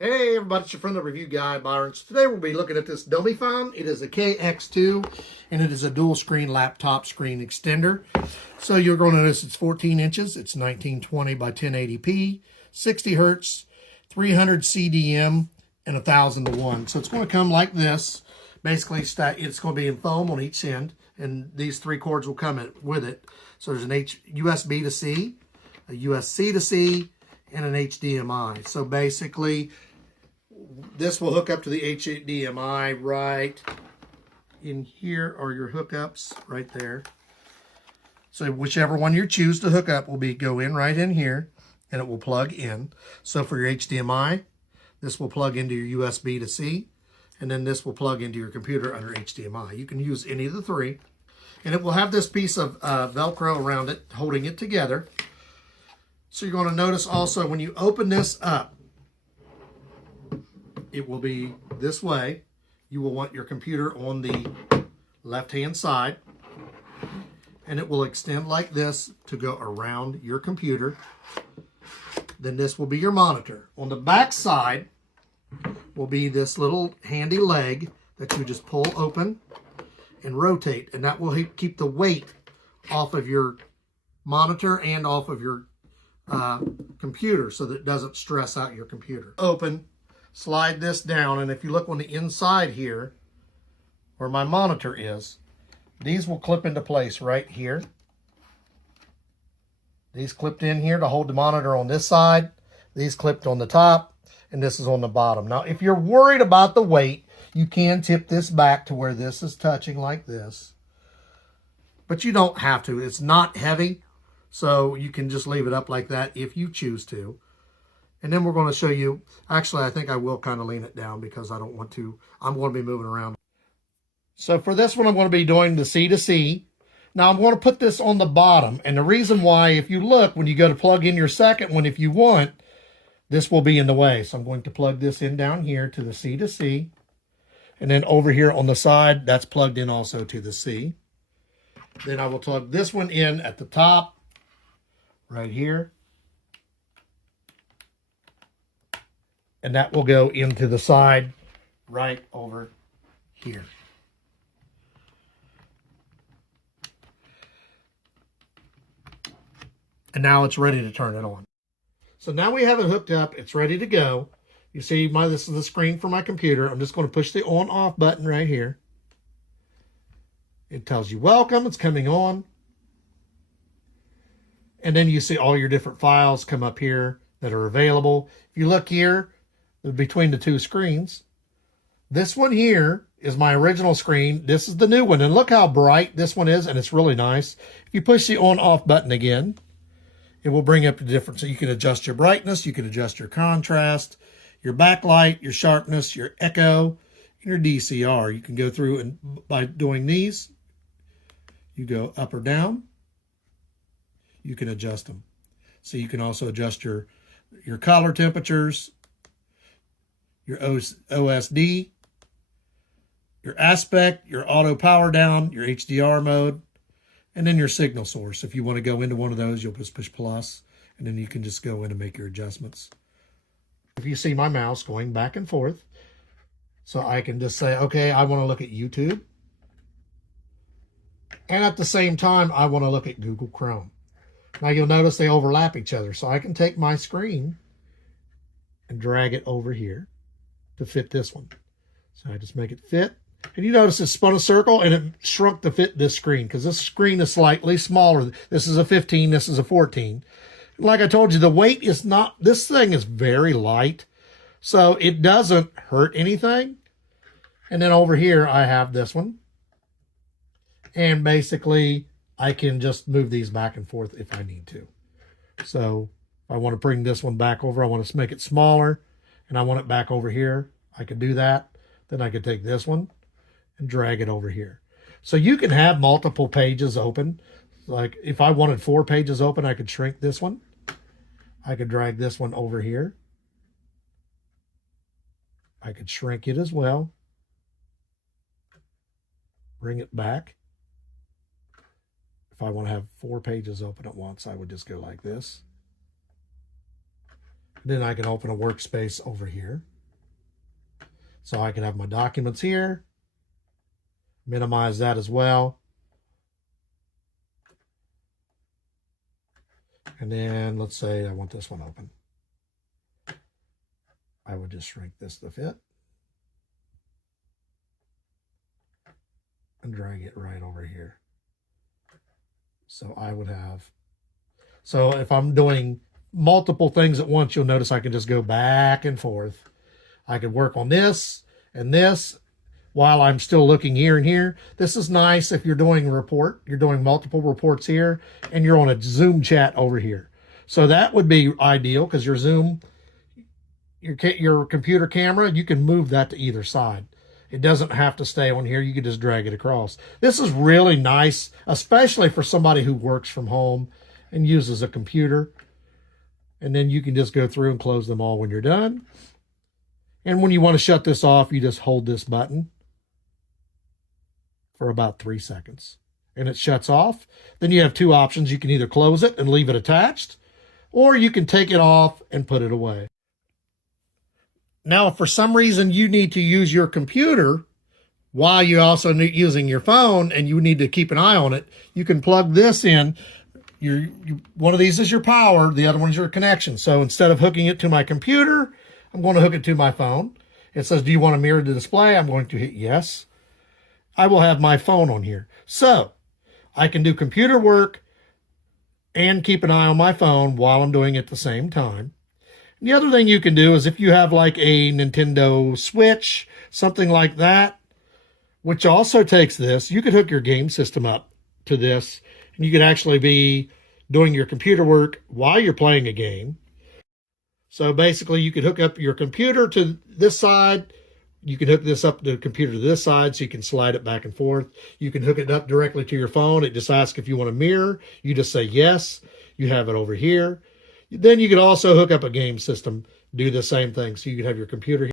Hey everybody, it's your friendly review guy, Byron. So today we'll be looking at this dummy phone. It is a KX2 and it is a dual screen laptop screen extender. So you're going to notice it's 14 inches, it's 1920 by 1080p, 60 hertz, 300 CDM, and 1000 to 1. So it's going to come like this. Basically, it's going to be in foam on each end, and these three cords will come with it. So there's an USB to C, a USB to C, and an HDMI. So basically, this will hook up to the HDMI right in here, or your hookups right there. So whichever one you choose to hook up will go in right in here, and it will plug in. So for your HDMI, this will plug into your USB to C, and then this will plug into your computer under HDMI. You can use any of the three, and it will have this piece of Velcro around it holding it together. So you're going to notice also when you open this up, it will be this way. You will want your computer on the left-hand side, and it will extend like this to go around your computer. Then this will be your monitor. On the back side will be this little handy leg that you just pull open and rotate, and that will keep the weight off of your monitor and off of your computer so that it doesn't stress out your computer. Open, slide this down, and if you look on the inside here where my monitor is, these will clip into place right here. These clipped in here to hold the monitor on this side, these clipped on the top, and this is on the bottom. Now if you're worried about the weight, you can tip this back to where this is touching like this, but you don't have to. It's not heavy, so you can just leave it up like that if you choose to. And then we're going to show you, actually I think I will kind of lean it down because I don't want to, I'm going to be moving around. So for this one I'm going to be doing the C to C. Now I'm going to put this on the bottom, and the reason why, if you look, when you go to plug in your second one, if you want, this will be in the way. So I'm going to plug this in down here to the C to C. And then over here on the side, that's plugged in also to the C. Then I will plug this one in at the top, right here. And that will go into the side right over here. And now it's ready to turn it on. So now we have it hooked up. It's ready to go. You see, this is the screen for my computer. I'm just going to push the on-off button right here. It tells you welcome. It's coming on. And then you see all your different files come up here that are available. If you look here, between the two screens, this one here is my original screen. This is the new one. And look how bright this one is, and it's really nice. If you push the on-off button again, it will bring up the difference. So you can adjust your brightness, you can adjust your contrast, your backlight, your sharpness, your echo, and your DCR. You can go through, and by doing these, you go up or down. You can adjust them. So you can also adjust your color temperatures, your OSD, your aspect, your auto power down, your HDR mode, and then your signal source. If you want to go into one of those, you'll just push plus, and then you can just go in and make your adjustments. If you see my mouse going back and forth, so I can just say, okay, I want to look at YouTube. And at the same time, I want to look at Google Chrome. Now you'll notice they overlap each other. So I can take my screen and drag it over here to fit this one. So I just make it fit. And you notice it spun a circle and it shrunk to fit this screen because this screen is slightly smaller. This is a 15, this is a 14. Like I told you, the weight is not, this thing is very light, so it doesn't hurt anything. And then over here, I have this one. And basically, I can just move these back and forth if I need to. So if I want to bring this one back over, I want to make it smaller, and I want it back over here, I could do that. Then I could take this one and drag it over here. So you can have multiple pages open. Like if I wanted 4 pages open, I could shrink this one. I could drag this one over here. I could shrink it as well. Bring it back. If I want to have 4 pages open at once, I would just go like this. Then I can open a workspace over here. So I can have my documents here. Minimize that as well. And then let's say I want this one open. I would just shrink this to fit. And drag it right over here. So I would have, so if I'm doing multiple things at once, you'll notice I can just go back and forth. I could work on this and this while I'm still looking here and here. This is nice if you're doing a report, you're doing multiple reports here, and you're on a Zoom chat over here. So that would be ideal because your Zoom, your computer camera, you can move that to either side. It doesn't have to stay on here. You can just drag it across. This is really nice, especially for somebody who works from home and uses a computer. And then you can just go through and close them all when you're done. And when you want to shut this off, you just hold this button for about 3 seconds. And it shuts off. Then you have two options. You can either close it and leave it attached, or you can take it off and put it away. Now, if for some reason you need to use your computer while you're also using your phone and you need to keep an eye on it, you can plug this in. One of these is your power, the other one is your connection. So instead of hooking it to my computer, I'm going to hook it to my phone. It says, do you want to mirror the display? I'm going to hit yes. I will have my phone on here. So I can do computer work and keep an eye on my phone while I'm doing it at the same time. The other thing you can do is if you have like a Nintendo Switch, something like that, which also takes this, you could hook your game system up to this, and you could actually be doing your computer work while you're playing a game. So basically you could hook up your computer to this side. You can hook this up to the computer to this side so you can slide it back and forth. You can hook it up directly to your phone. It just asks if you want to mirror. You just say yes. You have it over here. Then you could also hook up a game system, do the same thing. So you could have your computer here.